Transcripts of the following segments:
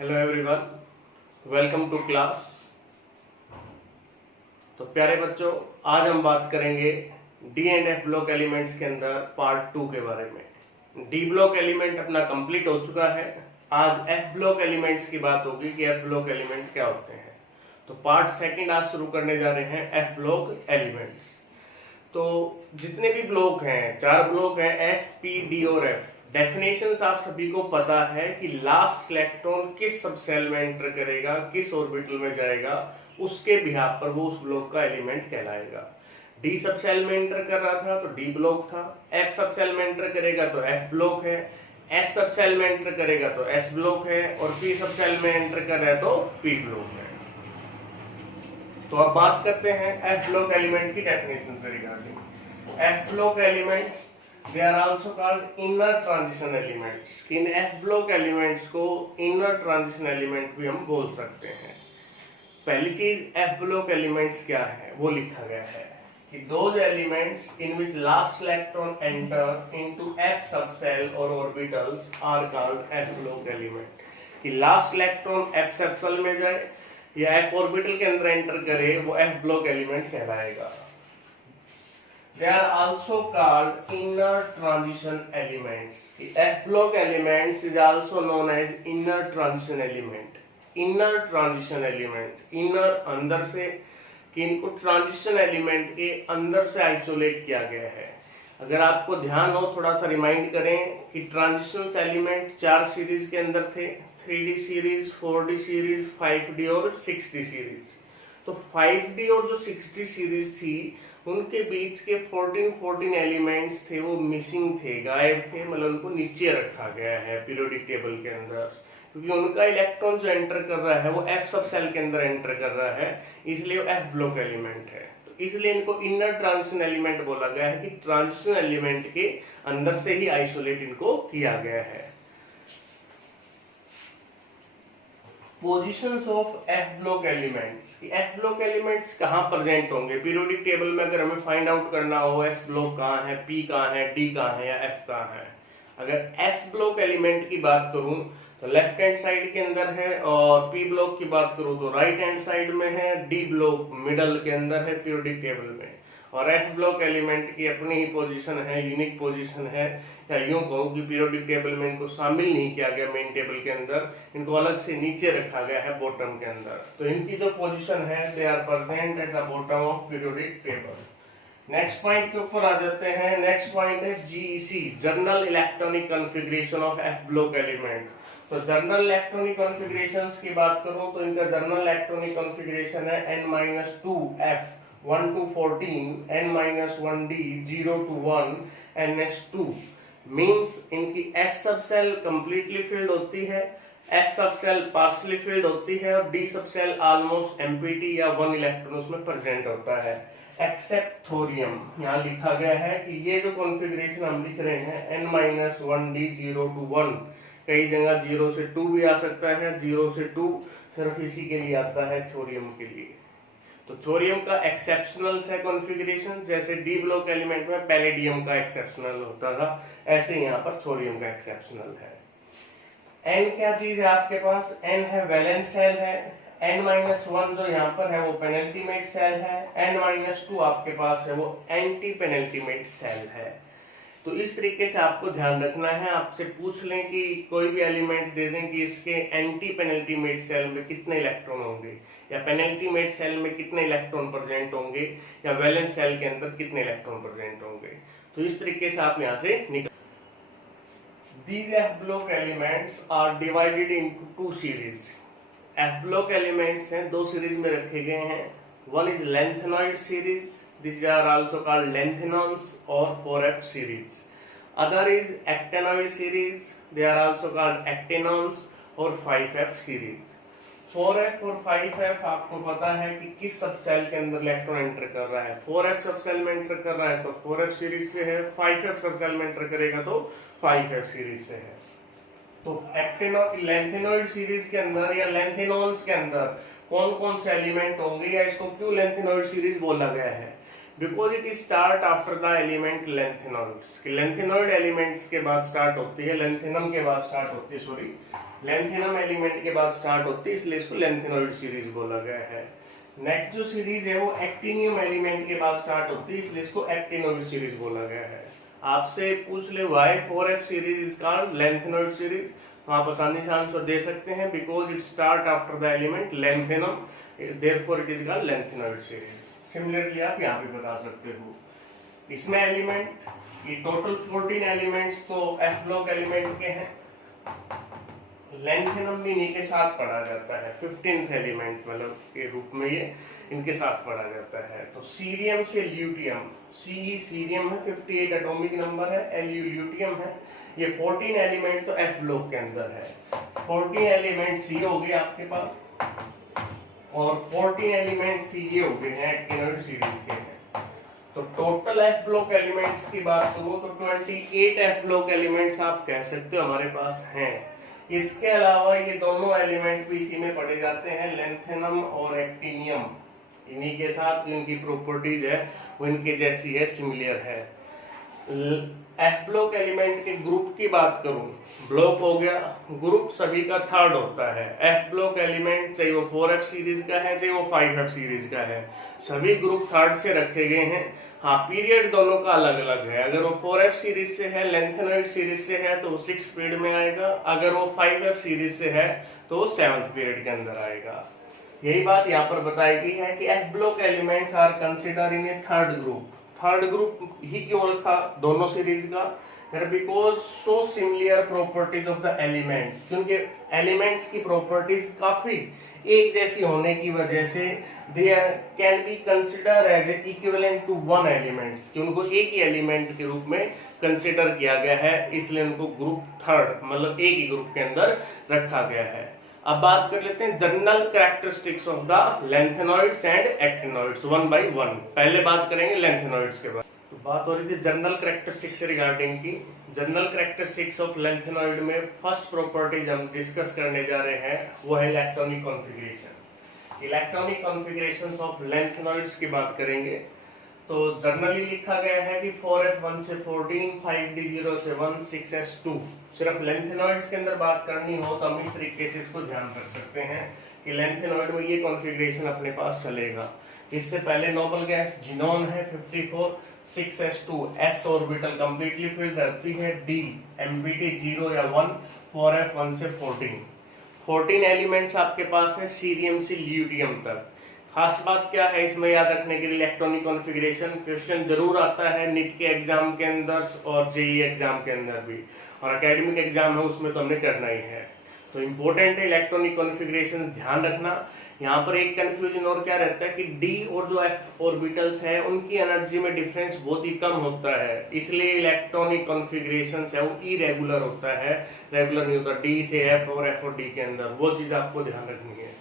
Hello everyone, welcome to class. तो प्यारे बच्चों, आज हम बात करेंगे D and F block elements के अंदर पार्ट 2 के बारे में। डी ब्लॉक एलिमेंट अपना कंप्लीट हो चुका है। आज एफ ब्लॉक एलिमेंट्स की बात होगी कि एफ ब्लॉक एलिमेंट क्या होते हैं। तो पार्ट सेकंड आज शुरू करने जा रहे हैं एफ ब्लॉक एलिमेंट्स। तो जितने भी ब्लॉक हैं, 4 ब्लॉक हैं, एस, पी, डी और एफ। डेफिनेशंस आप सभी को पता है कि लास्ट इलेक्ट्रॉन किस सब सेल में एंटर करेगा, किस ऑर्बिटल में जाएगा, उसके बिहाफ पर वो उस ब्लॉक का एलिमेंट कहलाएगा। डी सब सेल में एंटर कर रहा था तो डी ब्लॉक था, एफ सब सेल में एंटर करेगा तो एफ ब्लॉक है, एस सब सेल में एंटर करेगा तो एस ब्लॉक है, और पी सब सेल में एंटर कर रहा है तो पी ब्लॉक है। तो अब बात करते हैं एफ ब्लॉक एलिमेंट की डेफिनेशन से regarding. F block elements they are also called inner transition elements। In F block elements को इनर ट्रांजिशन एलिमेंट भी हम बोल सकते हैं। पहली चीज, एफ ब्लॉक एलिमेंट्स क्या है वो लिखा गया है कि those elements in which last electron enter into F sub shell और orbitals are called F block element. कि last electron F sub shell में जाए या एफ ऑर्बिटल के अंदर एंटर करे वो एफ ब्लॉक एलिमेंट कहलाएगा। They are also called inner transition elements। F block elements is also known as inner transition element। Inner transition element, inner अंदर से, कि इनको ट्रांजिशन एलिमेंट के अंदर से आइसोलेट किया गया है। अगर आपको ध्यान हो, थोड़ा सा रिमाइंड करें कि ट्रांजिशन एलिमेंट 4 सीरीज के अंदर थे, 3D series, 4D series, 5D और 6D सीरीज। तो 5D और जो 6D सीरीज थी उनके बीच के 14 एलिमेंट्स थे वो मिसिंग थे, गायब थे, मतलब उनको नीचे रखा गया है पीरियोडिक टेबल के अंदर, क्योंकि उनका इलेक्ट्रॉन जो एंटर कर रहा है वो एफ सब सेल के अंदर एंटर कर रहा है, इसलिए वो एफ ब्लॉक एलिमेंट है। तो इसलिए इनको इनर ट्रांजिशन एलिमेंट बोला गया है कि ट्रांजिशन एलिमेंट के अंदर से ही आइसोलेट इनको किया गया है। Positions of F block elements. F block elements कहाँ प्रेजेंट होंगे पीरियोडिक टेबल में, अगर हमें फाइंड आउट करना हो एस ब्लॉक कहाँ है, पी कहाँ है, डी कहाँ है या एफ कहाँ है। अगर एस ब्लॉक एलिमेंट की बात करूं तो लेफ्ट हैंड साइड के अंदर है, और पी ब्लॉक की बात करूं तो राइट हैंड साइड में है, डी ब्लॉक मिडल के अंदर है पीरियोडिक टेबल में। और एफ ब्लॉक एलिमेंट की अपनी ही पोजीशन है, यूनिक पोजीशन है, या यूं कहूं कि पीरियोडिक टेबल में इनको शामिल नहीं किया गया मेन टेबल के अंदर, इनको अलग से नीचे रखा गया है बॉटम के अंदर। तो इनकी जो पोजीशन है they are present at the bottom of periodic table. Next point के ऊपर आ जाते हैं। नेक्स्ट पॉइंट है GEC, general electronic configuration of F block element. तो जनरल इलेक्ट्रॉनिक कॉन्फ़िगरेशंस की बात करूं तो इनका जनरल इलेक्ट्रॉनिक कॉन्फ़िगरेशन है n-2f 1 to 14, n-1d 0 to 1, ns2। Means इनकी s सब सेल कंप्लीटली फिल्ड होती है, f सब सेल पार्शियली फिल्ड होती है, और d सब सेल ऑलमोस्ट एम्प्टी या 1 इलेक्ट्रॉन उसमें प्रेजेंट होता है, एक्सेप्ट थोरियम। यहाँ लिखा गया है कि ये जो कॉन्फ़िगरेशन हम लिख रहे हैं n-1d 0 to 1, कई जगह 0 से 2 भी आ सकता है, 0 से 2 सिर्फ इसी के लिए आता है, थोरियम के लिए। तो थोरियम का एक्सेप्शनल है कॉन्फ़िगरेशन, जैसे डी ब्लॉक एलिमेंट में पैलेडियम का एक्सेप्शनल होता था, ऐसे यहाँ पर थोरियम का एक्सेप्शनल है। एन क्या चीज है आपके पास, एन है वैलेंस सेल है, n-1 जो यहाँ पर है वो पेनल्टीमेट सेल है, n-2 आपके पास है वो एंटी पेनल्टीमेट सेल है। तो इस तरीके से आपको ध्यान रखना है। आपसे पूछ लें कि कोई भी एलिमेंट दे दें कि इसके एंटी पेनल्टीमेट सेल में कितने इलेक्ट्रॉन होंगे, या पेनल्टीमेट सेल में कितने इलेक्ट्रॉन प्रेजेंट होंगे, या वैलेंस सेल के अंदर कितने इलेक्ट्रॉन प्रेजेंट होंगे, तो इस तरीके से आप यहाँ से निकल। These F block elements are divided into 2 series। F block elements हैं 2 सीरीज में रखे गए हैं। One is lengthenoid series, these are also called lengthenons or 4F series। Other is actinoid series, they are also called actinons और 5F series। 4F और 5F आपको पता है कि किस सब सेल के अंदर इलेक्ट्रॉन एंटर कर रहा है। 4F सब सेल में एंटर कर रहा है तो 4F सीरीज से है, 5F सब सेल में एंटर करेगा तो 5F सीरीज से है। तो लेंथेनॉइड सीरीज के अंदर या लेंथेनॉन्स के अंदर कौन कौन से एलिमेंट होंगे, या इसको क्यों लेंथेनॉइड सीरीज बोला गया है। Because it start after the element lanthanoids. Lanthanoid elements के बाद स्टार्ट होती है, लेंथेनम के बाद स्टार्ट होती है, सॉरी लेंथेनम एलिमेंट के बाद स्टार्ट होती है, इसलिए इसको लेंथेनॉइड सीरीज बोला गया है। नेक्स्ट जो सीरीज है वो एक्टिनियम एलिमेंट के बाद स्टार्ट होती है, इसलिए इसको एक्टिनोइड सीरीज बोला गया है। आपसे पूछ ले why 4f series is called lanthanoid series, तो आप आसानी से आंसर दे सकते हैं because it start after the element lanthanum, therefore it is called lanthanoid series. Similarly आप यहाँ पे बता सकते हो। इसमें एलिमेंट ये टोटल 14 एलिमेंट्स तो f ब्लॉक एलिमेंट के हैं, लेंथेनम भी इन्हीं के साथ पढ़ा जाता है, 15th एलिमेंट मतलब के रूप में ये इनके साथ पढ़ा जाता है। तो सीरियम से ल्यूटियम, सी सीरियम है 58 एटॉमिक नंबर है, Lu ल्यूटियम है, ये 14 एलिमेंट तो F ब्लॉक के अंदर है। 14 एलिमेंट C हो गए आपके पास और 14 एलिमेंट C ये हो गए हैं एक्टिनोइड सीरीज के हैं। तो टोटल F ब्लॉक एलिमेंट्स की बात करूं तो 28 F ब्लॉक एलिमेंट्स आप कह सकते हो हमारे पास हैं। इसके अलावा ये दोनों एलिमेंट भी इसी में पढ़े जाते हैं, लेंथेनम और एक्टिनियम, इन्हीं के साथ इनकी प्रॉपर्टीज है वो इनके जैसी है, सिमिलर है। एफ ब्लॉक एलिमेंट के ग्रुप की बात करूं, ब्लॉक हो गया, ग्रुप सभी का थर्ड होता है। एफ ब्लॉक एलिमेंट चाहे वो 4f सीरीज का है चाहे वो 5f सीरीज का है, सभी ग्रुप थर्ड से रखे गए हैं। हाँ, पीरियड दोनों का अलग अलग है, अगर वो 4f सीरीज से है, लेंथेनॉइड सीरीज से है तो वो 6th पीरियड में आएगा, अगर वो 5f सीरीज से है तो वो 7th पीरियड के अंदर आएगा। यही बात यहाँ पर बताई गई है कि F block elements are consider in a third group. Third group ही क्यों रखा दोनों सीरीज का, because so similar properties of the elements, क्योंकि एलिमेंट्स की प्रॉपर्टीज काफी एक जैसी होने की वजह से they can be consider as equivalent to one elements, कि उनको एक ही एलिमेंट के रूप में कंसिडर किया गया है, इसलिए उनको ग्रुप थर्ड मतलब एक ही ग्रुप के अंदर रखा गया है। अब बात कर लेते हैं general characteristics of the lanthanoids and actinoids one by one. पहले बात करेंगे लेंथेनॉइड्स के बारे में। तो बात हो रही थी जनरल कैरेक्टरिस्टिक्स से रिगार्डिंग की। जनरल कैरेक्टरिस्टिक्स ऑफ लेंथेनॉइड में फर्स्ट प्रॉपर्टीज हम डिस्कस करने जा रहे हैं वो है electronic configuration. Electronic configurations of lanthanoids की बात करेंगे तो जनरली लिखा गया है कि 4f1 से 14, 5d0 से 1, 6s2। सिर्फ लेंथेनॉइड्स के अंदर बात करनी हो तो हम इस तरीके से इसको ध्यान रख सकते हैं कि लेंथेनॉइड में ये कॉन्फ़िगरेशन अपने पास चलेगा। इससे पहले नोबल गैस जिनोन है 54, 6s2 s orbital completely filled रहती है, d एम्प्टी 0 या 1, 4f1 से 14 एलिमेंट्स आपके पास है सीरियम से ल्यूटियम तक। खास बात क्या है इसमें याद रखने के लिए, इलेक्ट्रॉनिक कॉन्फ़िगरेशन क्वेश्चन जरूर आता है नीट के एग्जाम के अंदर और जेईई एग्जाम के अंदर भी, और एकेडमिक एग्जाम है उसमें तो हमने करना ही है। तो इम्पोर्टेंट है इलेक्ट्रॉनिक कॉन्फ़िगरेशन ध्यान रखना। यहाँ पर एक कंफ्यूजन और क्या रहता है कि डी और जो एफ ऑर्बिटल्स है उनकी एनर्जी में डिफरेंस बहुत ही कम होता है, इसलिए इलेक्ट्रॉनिक कॉन्फ़िगरेशन है वो इरेगुलर होता है, रेगुलर नहीं होता डी से एफ और डी के अंदर। वो चीज आपको ध्यान रखनी है।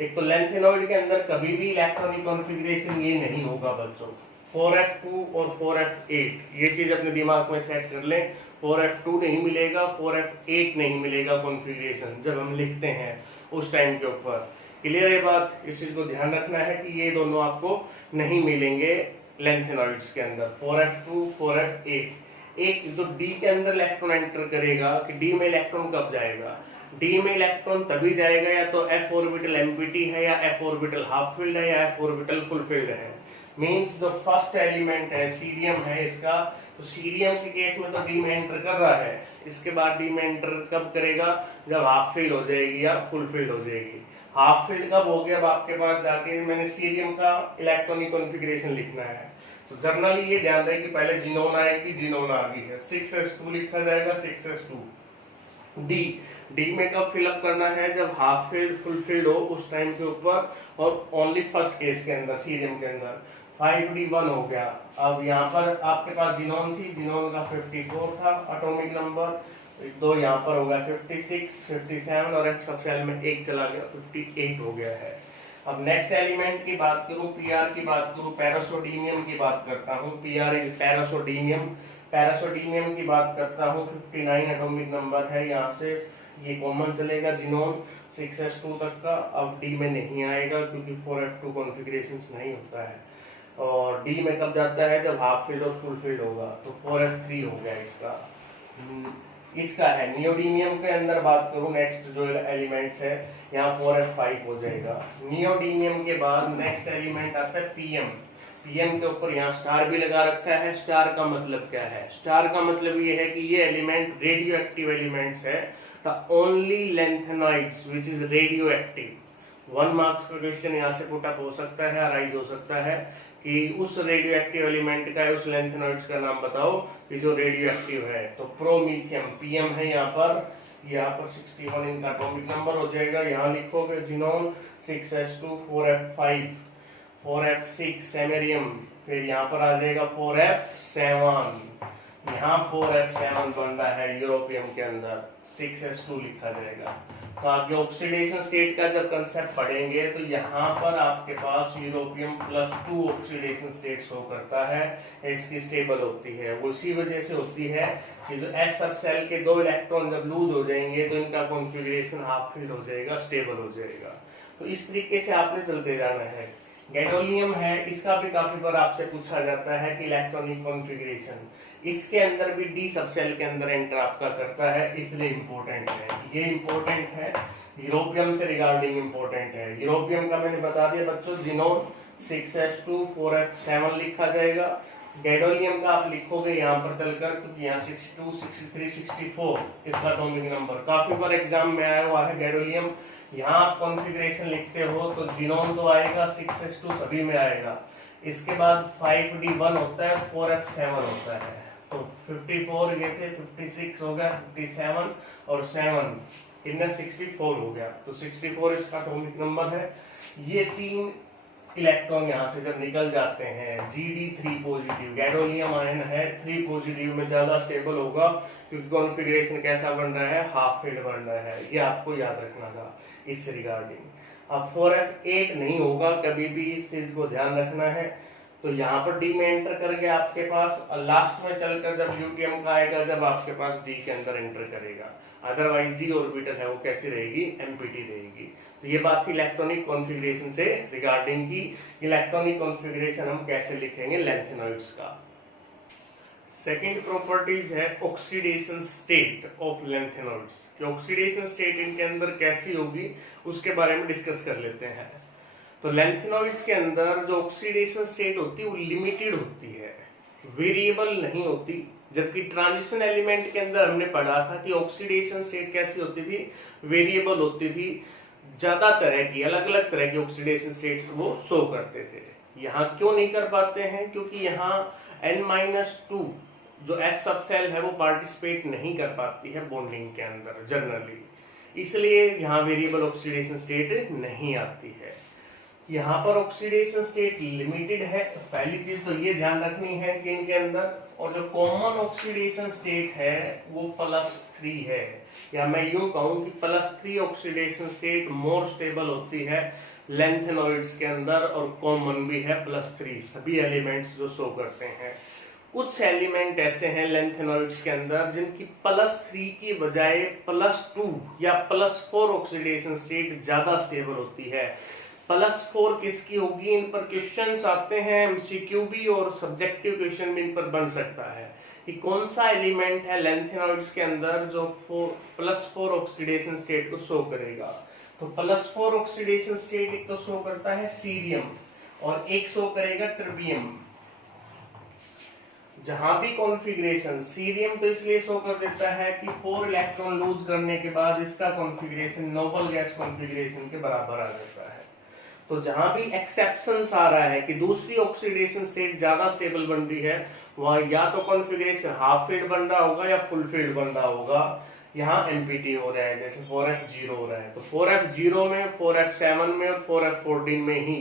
एक तो लेंथेनॉइड के अंदर कभी भी इलेक्ट्रॉनिक कॉन्फ़िगरेशन ये नहीं होगा बच्चों, 4f2 और 4f8, ये चीज अपने दिमाग में सेट कर लें। 4f2 नहीं मिलेगा, 4f8 नहीं मिलेगा कॉन्फ़िगरेशन जब हम लिखते हैं उस टाइम के ऊपर। क्लियर ये बात, इस चीज को ध्यान रखना है कि ये दोनों आपको नहीं मिलेंगे लेंथेनॉइड्स के अंदर, 4f2 4f8। एक जो डी के अंदर इलेक्ट्रॉन एंटर करेगा कि डी में इलेक्ट्रॉन कब जाएगा, डी में इलेक्ट्रॉन तभी जाएगा या तो एफ ऑर्बिटल एम्प्टी है या एफ ऑर्बिटल हाफ फिल्ड है या एफ ऑर्बिटल फुल फिल्ड है। मींस जो फर्स्ट एलिमेंट है सीरियम है इसका, तो सीरियम के केस में तो डी में एंटर कर रहा है, इसके बाद डी में एंटर कब करेगा जब हाफ फिल्ड हो जाएगी या फुल फिल्ड हो जाएगी। हाफ फिल्ड कब हो गया, अब आपके पास जाके मैंने सीरियम का इलेक्ट्रॉनिक कॉन्फ़िगरेशन लिखना है, तो जनरली ये ध्यान रहे कि पहले जिनोन आएगी, जिनोन आ गई है, 6s2 लिखा जाएगा, 6s2। डी में कब फिलअप करना है जब हाफ फिल्ड फुल फिल्ड हो उस टाइम के ऊपर, और ओनली फर्स्ट केस के अंदर सीरियम के अंदर। 5d1 हो गया। अब यहाँ पर आपके पास जिनोन थी, जिनोन का 54 था एटॉमिक नंबर, दो यहाँ पर हो गया 56, 57 और सबसेल में एक चला गया 58 हो गया है। अब नेक्स्ट एलिमेंट की बात करूं, पीआर की बात करूं, पैरासोडियम की बात करता हूं, पीआर इज पैरासोडियम। पैरासोडियम की बात करता हूं, 59 एटॉमिक नंबर है, यहाँ से ये कॉमन चलेगा जिनोन 6s2 तक का। अब डी में नहीं आएगा क्योंकि 4f2 कॉन्फ़िगरेशंस नहीं होता है। और डी में कब जाता है, जब हाफ फील्ड और फुल फील्ड होगा। तो 4f3 हो गया इसका। इसका है नियोडीमियम के अंदर बात करूं, नेक्स्ट जो एलिमेंट्स है यहाँ 4f5 हो जाएगा। नियोडीमियम के बाद नेक्स्ट एलिमेंट आता है पीएम। पीएम के ऊपर यहाँ स्टार भी लगा रखा है। स्टार का मतलब क्या है? स्टार का मतलब ये है कि ये एलिमेंट रेडियो एक्टिव एलिमेंट्स है। The only lanthanoids which is radio active. 1 marks का क्वेश्चन यहाँ से पुट अप हो सकता है, अराइज हो सकता है कि उस रेडियो एक्टिव एलिमेंट का, उस लैंथेनॉइड्स का नाम बताओ कि जो रेडियो एक्टिव है। तो प्रोमीथियम पीएम है यहाँ पर 61 इनका एटॉमिक नंबर हो जाएगा। यहाँ लिखोगे xenon 6s2 4f5 4f6 samarium, फिर यहाँ पर आ जाएगा 4f7। यहाँ 4f7 बन रहा है यूरोपियम के अंदर, 6s2 लिखा जाएगा। तो आपके ऑक्सीडेशन स्टेट का जब कंसेप्ट पढ़ेंगे तो यहाँ पर आपके पास यूरोपियम +2 ऑक्सीडेशन स्टेट शो करता है। इसकी स्टेबल होती है, वो इसी वजह से होती है कि जो s सब सेल के 2 इलेक्ट्रॉन जब लूज हो जाएंगे तो इनका कॉन्फ़िगरेशन हाफ फील्ड हो जाएगा, स्टेबल हो जाएगा। तो इस तरीके से आपने चलते जाना है। गैडोलियम है, इसका भी काफी बार आपसे पूछा जाता है कि इलेक्ट्रॉनिक कॉन्फ़िगरेशन, इसके अंदर भी डी सबसेल के अंदर एंटर आपका करता है, इसलिए इंपॉर्टेंट है। ये इंपॉर्टेंट है, यूरोपियम से रिगार्डिंग इंपॉर्टेंट है। यूरोपियम का मैंने बता दिया बच्चों, जिनोन 6s2 4f7 लिखा जाएगा। गैडोलियम का आप लिखोगे यहाँ पर चलकर, क्योंकि यहाँ 62 63 64 इसका एटॉमिक नंबर काफी बार एग्जाम में आया हुआ है गैडोलियम। यहाँ आप कॉन्फ़िगरेशन लिखते हो तो जिनोन तो आएगा, 6s2 सभी में आएगा। इसके बाद 5d1 होता है, 4f7 होता है। तो 54 ये थे, 56 हो गया, 57 और 7 इनमें 64 हो गया। तो 64 इसका एटॉमिक नंबर है। ये 3 इलेक्ट्रॉन यहाँ से जब निकल जाते हैं, Gd3 पॉजिटिव, गैडोलियम आयन है 3 पॉजिटिव में ज्यादा स्टेबल होगा, क्योंकि कॉन्फ़िगरेशन कैसा बन रहा है, हाफ फील्ड बन रहा है। ये आपको याद रखना था इस रिगार्डिंग। अब 4f8 नहीं होगा कभी भी, इस चीज को ध्यान रखना है। तो यहाँ पर डी में एंटर करके आपके पास लास्ट में चलकर जब ल्यूटियम का आएगा, जब आपके पास डी के अंदर एंटर करेगा। अदरवाइज डी ऑर्बिटल है वो कैसी रहेगी, एम्प्टी रहेगी। तो ये बात थी इलेक्ट्रॉनिक कॉन्फ़िगरेशन से रिगार्डिंग की। इलेक्ट्रॉनिक कॉन्फ़िगरेशन हम कैसे लिखेंगे लैंथेनॉइड्स का। सेकेंड प्रॉपर्टीज है ऑक्सीडेशन स्टेट ऑफ लैंथेनॉइड्स, कि ऑक्सीडेशन स्टेट इनके अंदर कैसी होगी उसके बारे में डिस्कस कर लेते हैं। तो लैंथेनॉइड्स के अंदर जो ऑक्सीडेशन स्टेट होती है वो लिमिटेड होती है, वेरिएबल नहीं होती। जबकि ट्रांजिशन एलिमेंट के अंदर हमने पढ़ा था कि ऑक्सीडेशन स्टेट कैसी होती थी, वेरिएबल होती थी। ज्यादा तरह की, अलग अलग तरह की ऑक्सीडेशन स्टेट वो शो करते थे। यहाँ क्यों नहीं कर पाते हैं? क्योंकि यहाँ N-2 जो F सब सेल है वो पार्टिसिपेट नहीं कर पाती है बॉन्डिंग के अंदर जनरली, इसलिए यहाँ वेरिएबल ऑक्सीडेशन स्टेट नहीं आती है। यहाँ पर ऑक्सीडेशन स्टेट लिमिटेड है। पहली चीज तो ये ध्यान रखनी है कि इनके अंदर, और जो कॉमन ऑक्सीडेशन स्टेट है वो +3 है, या मैं यूं कहूं कि +3 ऑक्सीडेशन स्टेट मोर स्टेबल होती है लैंथेनॉइड्स के अंदर, और कॉमन भी है +3 सभी एलिमेंट्स जो शो करते हैं। कुछ एलिमेंट ऐसे हैं लैंथेनॉइड्स के अंदर जिनकी +3 की बजाय +2 या +4 ऑक्सीडेशन स्टेट ज्यादा स्टेबल होती है। +4 किसकी होगी, इन पर क्वेश्चंस आते हैं, एमसीक्यू भी और सब्जेक्टिव क्वेश्चन भी इन पर बन सकता है कि कौन सा एलिमेंट है लैंथेनॉइड्स के अंदर जो +4 ऑक्सीडेशन स्टेट को शो करेगा। तो +4 ऑक्सीडेशन स्टेट एक तो शो करता है सीरियम, और एक शो करेगा टर्बियम। जहां भी कॉन्फ़िगरेशन, सीरियम तो इसलिए शो कर देता है कि 4 इलेक्ट्रॉन लूज करने के बाद इसका कॉन्फ़िगरेशन नोबल गैस कॉन्फ़िगरेशन के बराबर आ जाता है। तो जहां भी एक्सेप्शंस आ रहा है कि दूसरी ऑक्सीडेशन स्टेट ज्यादा स्टेबल बन रही है, वहां या तो कॉन्फ़िगरेशन हाफ फील्ड बन रहा होगा या फुल फील्ड बन रहा होगा। यहाँ एमपीटी हो रहा है, जैसे 4f0 हो रहा है, तो 4f0 में, 4f7 में और 4f14 में ही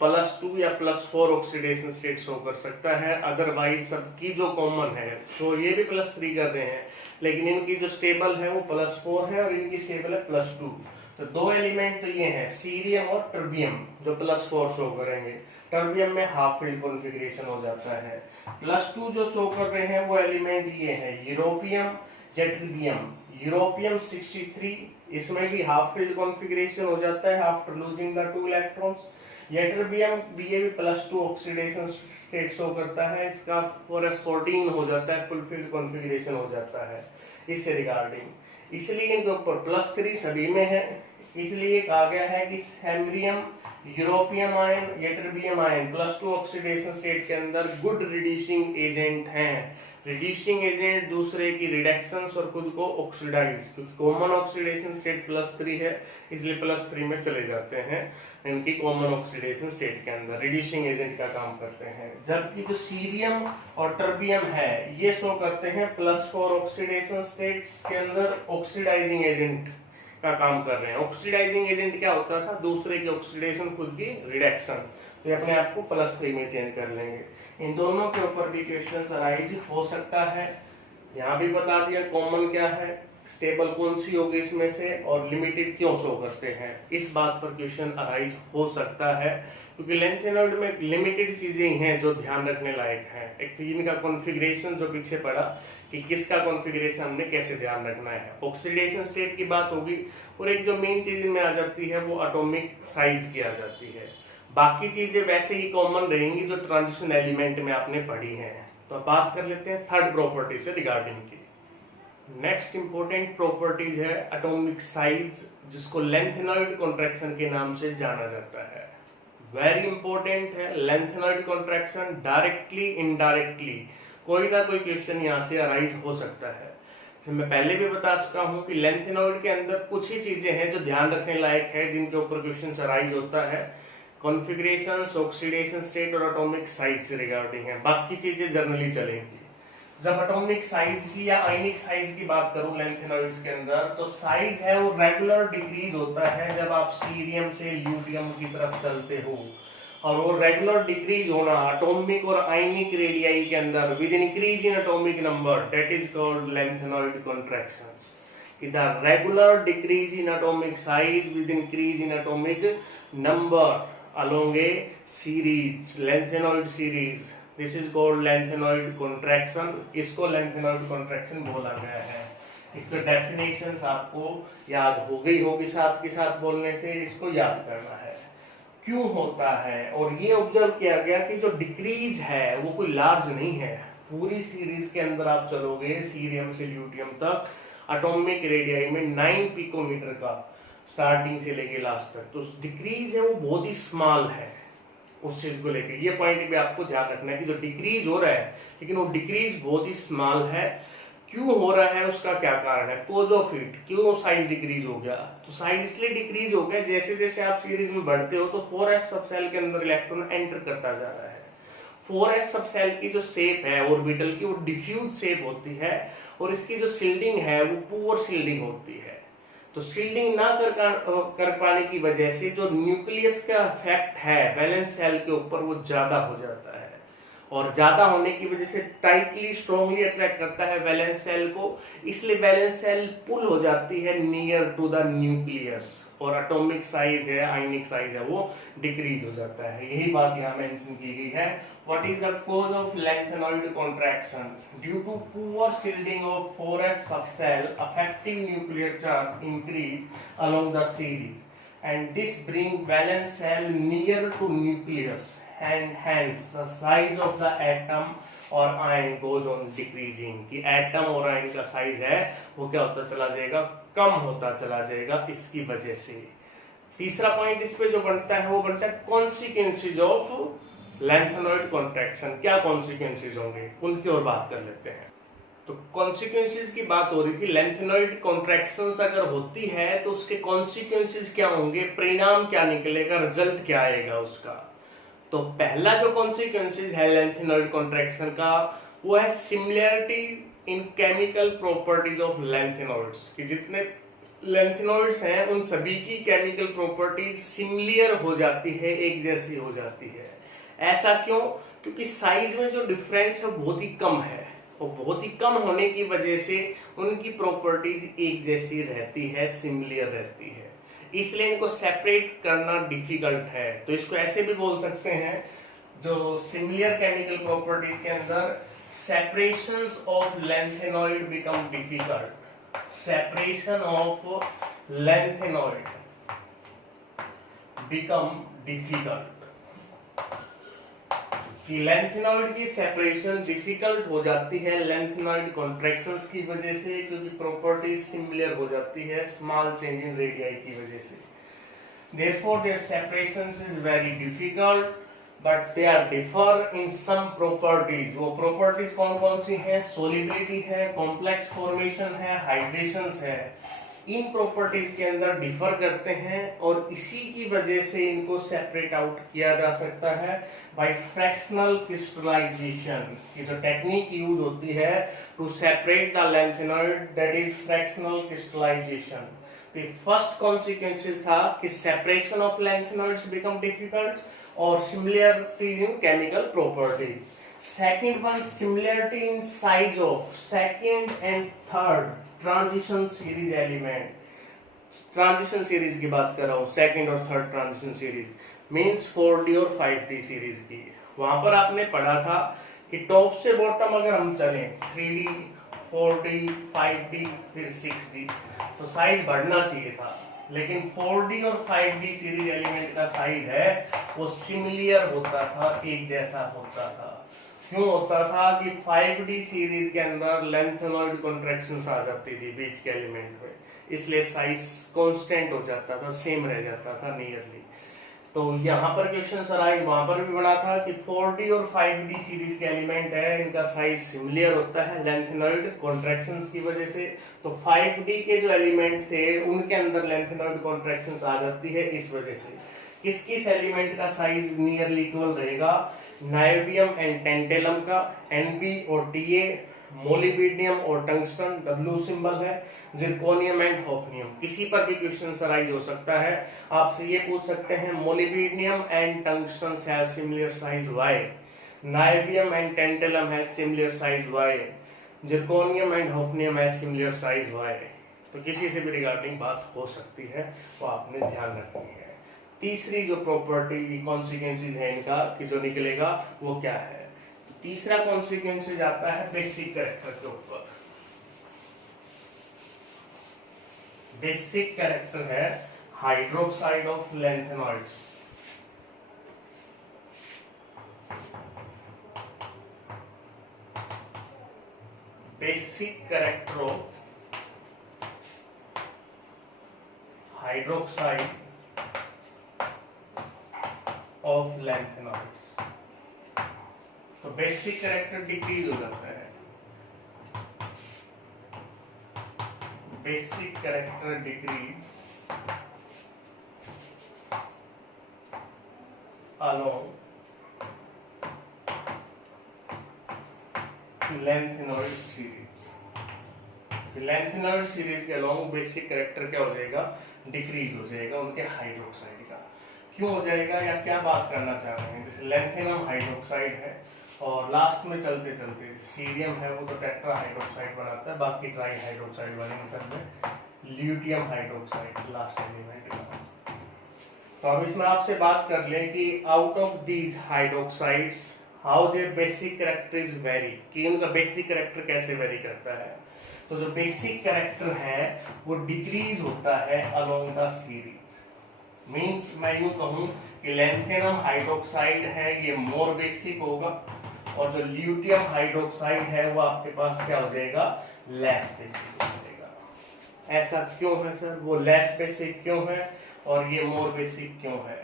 +2 या +4 ऑक्सीडेशन स्टेट शो कर सकता है। अदरवाइज सबकी जो कॉमन है, सो ये भी +3 कर रहे हैं, लेकिन इनकी जो स्टेबल है वो +4 है और इनकी स्टेबल है +2। तो 2 एलिमेंट तो ये हैं, सीरियम और टर्बियम, जो +4 शो करेंगे। टर्बियम में हाफ फील्ड कॉन्फ़िगरेशन हो जाता है। +2 जो शो कर रहे हैं वो एलिमेंट ये है यूरोपियम या ट्रिबियम। यूरोपियम 63, इसमें भी हाफ फील्ड कॉन्फ़िगरेशन हो जाता है after losing the 2 electrons. Ytterbium BaB +2 oxidation state show करता है, इसका 4F14 हो जाता है, फुलफिल्ड कॉन्फ़िगरेशन हो जाता है इससे रिगार्डिंग। इसलिए इनके ऊपर +3 सभी में है, इसलिए कहा गया है कि samarium europium ion ytterbium ion +2 oxidation state के अंदर गुड रिड्यूसिंग एजेंट हैं। रिड्यूसिंग एजेंट दूसरे की रिडक्शंस और खुद को ऑक्सीडाइज, क्योंकि कॉमन ऑक्सीडेशन स्टेट +3 है इसलिए +3 में चले जाते हैं इनकी कॉमन ऑक्सीडेशन स्टेट के अंदर, रिड्यूसिंग एजेंट का काम करते हैं। जबकि जो सीरियम और टर्बियम है ये शो करते हैं +4 ऑक्सीडेशन स्टेट्स के अंदर ऑक्सीडाइजिंग एजेंट का काम कर रहे हैं। ऑक्सीडाइजिंग एजेंट क्या होता था, दूसरे की ऑक्सीडेशन खुद की रिडक्शन, तो ये अपने आप को +3 में चेंज कर लेंगे। इन दोनों के ऊपर भी क्वेश्चंस अराइज हो सकता है। यहाँ भी बता दिया कॉमन क्या है, स्टेबल कौन सी होगी इसमें से, और लिमिटेड क्यों शो करते हैं, इस बात पर क्वेश्चन अराइज हो सकता है। क्योंकि लेंथेनॉइड में लिमिटेड चीजें हैं जो ध्यान रखने लायक हैं। एक तो इनका कॉन्फ़िगरेशन जो पीछे पड़ा कि किसका कॉन्फ़िगरेशन हमने कैसे ध्यान रखना है, ऑक्सीडेशन स्टेट की बात होगी, और एक जो मेन चीज इनमें आ जाती है वो एटॉमिक साइज की आ जाती है। बाकी चीजें वैसे ही कॉमन रहेंगी जो ट्रांजिशन एलिमेंट में आपने पढ़ी हैं। तो अब बात कर लेते हैं थर्ड प्रॉपर्टी से रिगार्डिंग की। नेक्स्ट इंपॉर्टेंट प्रॉपर्टीज है एटॉमिक साइज, जिसको लेंथेनॉइड कॉन्ट्रैक्शन के नाम से जाना जाता है। वेरी इंपॉर्टेंट है लेंथेनॉइड कॉन्ट्रैक्शन, डायरेक्टली इनडायरेक्टली कोई ना कोई क्वेश्चन यहाँ से अराइज हो सकता है। फिर मैं पहले भी बता चुका हूँ कि लेंथेनॉइड के अंदर कुछ ही चीजें हैं जो ध्यान रखने लायक है, जिनके ऊपर क्वेश्चन अराइज होता है। कॉन्फ़िगरेशन, ऑक्सीडेशन स्टेट और एटॉमिक साइज से रिगार्डिंग है, बाकी चीजें जनरली चलेंगी। जब एटॉमिक साइज की या आयनिक साइज की बात करूं लेंथेनॉइड्स के अंदर, तो साइज है वो रेगुलर डिक्रीज होता है जब आप सीरियम से ल्यूटियम की तरफ चलते हो, और वो रेगुलर डिक्रीज होना एटॉमिक और आयनिक रेडियाई के अंदर with increase in atomic number, that is called lanthanoid contractions. कि the regular decrease in atomic size with increase in atomic number along a series, lengthenoid series, this is called lengthenoid contraction। इसको lengthenoid contraction बोला गया है। एक तो definitions आपको याद हो गई होगी साथ के साथ बोलने से, इसको याद करना है क्यों होता है। और ये ऑब्जर्व किया गया कि जो डिक्रीज है वो कोई लार्ज नहीं है। पूरी सीरीज के अंदर आप चलोगे सीरियम से ल्यूटियम तक, एटॉमिक रेडियाई में 9 पिकोमीटर का स्टार्टिंग से लेके लास्ट तक, तो डिक्रीज है वो बहुत ही स्मॉल है उस चीज को लेके। ये पॉइंट भी आपको ध्यान रखना है कि जो डिक्रीज हो रहा है लेकिन वो डिक्रीज बहुत ही स्मॉल है। क्यों हो रहा है, उसका क्या कारण है, कोज ऑफ इट, क्यों साइज डिक्रीज हो गया। तो साइज इसलिए डिक्रीज हो गया जैसे जैसे आप सीरीज में बढ़ते हो तो 4s सब सेल के अंदर इलेक्ट्रॉन एंटर करता जा रहा है। 4s सब सेल की जो शेप है ऑर्बिटल की वो डिफ्यूज शेप होती है, और इसकी जो शिल्डिंग है वो पुअर शिल्डिंग होती है। तो शिल्डिंग ना कर पाने की वजह से जो न्यूक्लियस का इफेक्ट है वैलेंस सेल के ऊपर वो ज्यादा हो जाता है, और ज्यादा होने की वजह से टाइटली स्ट्रांगली अट्रैक्ट करता है वैलेंस सेल को, इसलिए वैलेंस सेल पुल हो जाती है नियर टू द न्यूक्लियस, और एटॉमिक साइज है आयनिक साइज है वो डिक्रीज हो जाता है। यही बात यहाँ मेंशन की गई है। What is the cause of lengthenoid contraction? Due to poor shielding of 4f subcell, affecting nuclear charge increase along the series, and this bring valence cell near to nucleus, and hence the size of the atom or ion goes on decreasing। कि atom और ion का size है वो क्या होता चला जाएगा, कम होता चला जाएगा इसकी वजह से। तीसरा पॉइंट इस पे जो बनता है वो बनता है कॉन्सिक्वेंसेज ऑफ लेंथेनॉइड कॉन्ट्रैक्शन। क्या कॉन्सिक्वेंसेज होंगे उनकी और बात कर लेते हैं। तो कॉन्सिक्वेंसेज की बात हो रही थी, लेंथेनॉइड कॉन्ट्रैक्शंस अगर होती है तो उसके कॉन्सिक्वेंसेज क्या होंगे, परिणाम क्या निकलेगा, रिजल्ट क्या आएगा उसका। तो पहला जो कॉन्सिक्वेंसेज है लेंथेनॉइड कॉन्ट्रैक्शन का वो है similarity in chemical properties of lanthanoids. कि जितने लेंथेनॉइड्स हैं उन सभी की केमिकल प्रॉपर्टीज सिमिलर हो जाती है, एक जैसी हो जाती है। ऐसा क्यों, क्योंकि साइज में जो डिफरेंस है बहुत ही कम है, और बहुत ही कम होने की वजह से उनकी प्रॉपर्टीज एक जैसी रहती है, सिमिलर रहती है, इसलिए इनको सेपरेट करना डिफिकल्ट है। तो इसको ऐसे भी बोल सकते हैं, जो सिमिलर केमिकल प्रॉपर्टीज के अंदर separations of lanthanoid become difficult. Separation of lanthanoid become difficult, कि लेंथेनॉइड की सेपरेशन डिफिकल्ट हो जाती है लेंथेनॉइड कॉन्ट्रैक्शंस की वजह से, क्योंकि प्रॉपर्टीज सिमिलर हो जाती है स्मॉल चेंज इन रेडियाई की वजह से। Therefore, their separations is very difficult, but they are differ in some properties. वो properties कौन कौन सी हैं? Solubility है, complex formation है, hydrations है। इन प्रॉपर्टीज के अंदर डिफर करते हैं और इसी की वजह से इनको सेपरेट आउट किया जा सकता है बाय फ्रैक्शनल क्रिस्टलाइजेशन। ये जो टेक्निक यूज होती है to separate the lanthanoid, that is fractional crystallisation. First consequences था कि separation of lanthanoids become difficult और similarity in chemical properties. Second one, similarity in size of second and third transition series element. Transition series की बात कर रहा हूं, second और third transition series means 4D और 5D सीरीज की। वहां पर आपने पढ़ा था कि टॉप से बॉटम अगर हम चलें 3D 4D 5D फिर 6D तो साइज बढ़ना चाहिए था, लेकिन 4D और 5D सीरीज एलिमेंट का साइज है वो सिमिलर होता था, एक जैसा होता था। क्यों होता था कि 5D सीरीज के अंदर लेंथेनॉइड कॉन्ट्रैक्शंस आ जाती थी बीच के एलिमेंट में, इसलिए साइज कांस्टेंट हो जाता था, सेम रह जाता था नियरली। तो यहाँ पर क्वेश्चन सर आए, वहां पर भी बना था कि 4D और 5D सीरीज के एलिमेंट है, इनका साइज सिमिलर होता है लेंथेनॉइड कॉन्ट्रैक्शंस की वजह से। तो 5D के जो एलिमेंट थे उनके अंदर लेंथेनॉइड कॉन्ट्रैक्शंस आ जाती है इस वजह से। किस किस एलिमेंट का साइज नियरली इक्वल रहेगा? नायोबियम एंड टेंटेलम का, Nb और Ta, मोलिब्डेनम और टंगस्टन, W सिंबल है, जिरकोनियम एंड हॉफनियम। किसी पर भी क्वेश्चन अराइज हो सकता है, आपसे ये पूछ सकते हैं molybdenum and tungsten have similar size y, niobium and tantalum have similar size y, zirconium and hafnium have similar size y। तो किसी से भी रिगार्डिंग बात हो सकती है, वो आपने ध्यान रखनी है। तीसरी जो प्रॉपर्टी कॉन्सिक्वेंसेज है इनका कि जो निकलेगा वो क्या है? तीसरा कॉन्सिक्वेंसेज आता है बेसिक कैरेक्टर के ऊपर। बेसिक कैरेक्टर है hydroxide of lanthanoids. Basic character of hydroxide of lanthanoids. तो बेसिक कैरेक्टर डिक्रीज हो जाता है, basic character decrease along lanthanoid series. Lanthanoid series के अलोंग बेसिक कैरेक्टर क्या हो जाएगा? डिक्रीज हो जाएगा उनके हाइड्रोक्साइड का। क्यों हो जाएगा या क्या बात करना चाह रहे हैं? जैसे लेंथेनम हाइड्रोक्साइड है और लास्ट में चलते चलते सीरियम है वो तो टेट्रा हाइड्रोक्साइड बनाता है, बाकी ट्राई हाइड्रोक्साइड बनेंगे सब में, ल्यूटियम हाइड्रोक्साइड लास्ट एलिमेंट का। तो अब इसमें आपसे बात कर लें कि out of these hydroxides how their basic character is very, कि उनका बेसिक कैरेक्टर कैसे वेरी करता है। तो जो बेसिक कैरेक्टर है वो डिक्रीज होता है अलोंग द सीरीज। मींस मैं यूं कहूं कि लेंथेनम हाइड्रोक्साइड है ये मोर बेसिक होगा और जो ल्यूटियम हाइड्रोक्साइड है वो आपके पास क्या हो जाएगा? लेस बेसिक हो जाएगा। ऐसा क्यों है सर? वो लेस बेसिक क्यों है और ये मोर बेसिक क्यों है?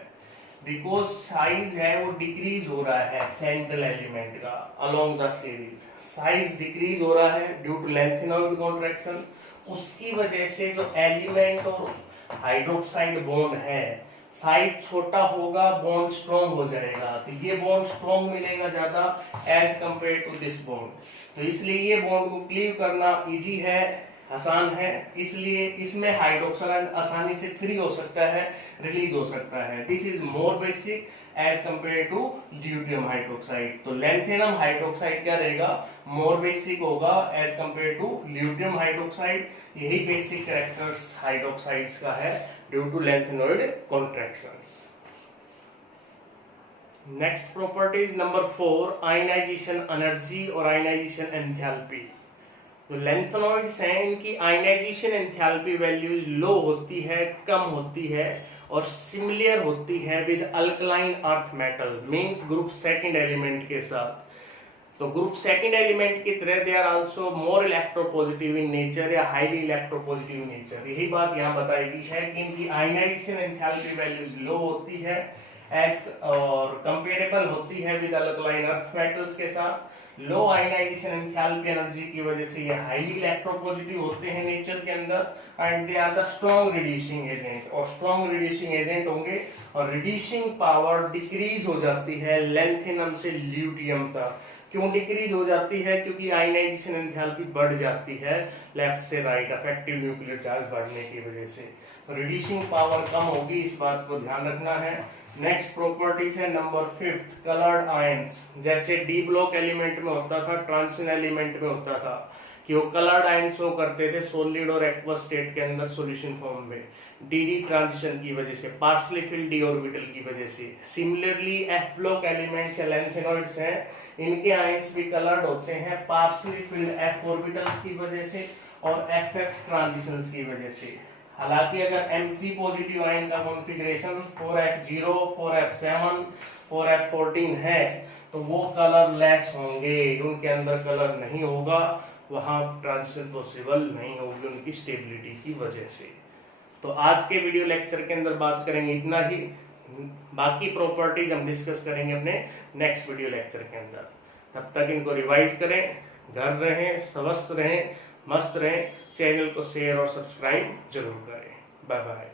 बिकॉज साइज है वो डिक्रीज हो रहा है सेंट्रल एलिमेंट का along the series. Size decrease हो रहा है ड्यू टू लेंथेनॉइड कॉन्ट्रैक्शन। उसकी वजह से जो एलिमेंट और हाइड्रोक्साइड बॉन्ड है साइज छोटा होगा, बॉन्ड स्ट्रॉन्ग हो जाएगा, तो ये बॉन्ड स्ट्रॉन्ग मिलेगा ज्यादा as compare to this bond. तो इसलिए ये बॉन्ड को क्लीव करना इजी है, आसान है, इसलिए इसमें हाइड्रोक्साइड आसानी से फ्री हो सकता है, रिलीज हो सकता है। This is more basic as compare to lutetium hydroxide. तो लेंथेनम हाइड्रोक्साइड क्या रहेगा? मोर बेसिक होगा as compare to lutetium hydroxide. यही बेसिक कैरेक्टर्स हाइड्रोक्साइड्स का है due to lanthanoid contractions. Next properties number 4, ionisation energy और आयनाइजेशन एंथैल्पी। तो lanthanoids हैं, इनकी आयनाइजेशन एंथैल्पी वैल्यूज लो होती है, कम होती है, और सिमिलर होती है with alkaline earth metal, means group second element के साथ। तो ग्रुप सेकंड एलिमेंट की तरह they are also more electropositive in nature या हाईली इलेक्ट्रोपॉजिटिव नेचर। यही बात यहाँ बताई गई है कि इनकी आयनाइजेशन एंथैल्पी वैल्यूज लो होती है एज और कंपेरेबल होती है विद अल्कलाइन अर्थ मेटल्स के साथ। लो आयनाइजेशन एंथैल्पी एनर्जी की वजह से ये हाईली इलेक्ट्रोपॉजिटिव होते हैं नेचर के अंदर and they are the strong reducing agent, और स्ट्रॉन्ग रिड्यूसिंग एजेंट होंगे और रिड्यूसिंग पावर डिक्रीज हो जाती है लैंथेनम से ल्यूटियम तक। क्यों डिक्रीज हो जाती है? क्योंकि आयनाइजेशन एंथैल्पी बढ़ जाती है लेफ्ट से राइट अफेक्टिव न्यूक्लियर चार्ज बढ़ने की वजह से। रिड्यूसिंग पावर कम होगी, इस बात को ध्यान रखना है। नेक्स्ट प्रॉपर्टीज है नंबर 5 कलर्ड आयंस। जैसे डी ब्लॉक एलिमेंट में होता था, ट्रांजिशन एलिमेंट में होता था कि वो कलर्ड आयन शो करते थे सॉलिड और एक्वस स्टेट के अंदर सॉल्यूशन फॉर्म में, डी ट्रांजिशन की वजह से, पार्शली फिल्ड डी ऑर्बिटल की वजह से। सिमिलरली एफ ब्लॉक एलिमेंट्स या लैंथेनॉइड्स हैं, इनके आयंस भी कलर्ड होते हैं पार्शली फिल्ड एफ ऑर्बिटल्स की वजह से और एफ ट्रांजिशंस की वजह से। हालांकि अगर M3 पॉजिटिव आयन का कॉन्फ़िगरेशन 4F0, 4F7, 4F14 है तो वो कलरलेस होंगे, उनके अंदर कलर नहीं होगा, वहां ट्रांजिशन पॉसिबल नहीं होगी उनकी स्टेबिलिटी की वजह से। तो आज के वीडियो लेक्चर के अंदर बात करेंगे इतना ही, बाकी प्रॉपर्टीज हम डिस्कस करेंगे अपने नेक्स्ट वीडियो लेक्चर के अंदर। तब तक इनको रिवाइज करें, घर रहें, स्वस्थ रहें, मस्त रहें। चैनल को शेयर और सब्सक्राइब जरूर करें। Bye bye.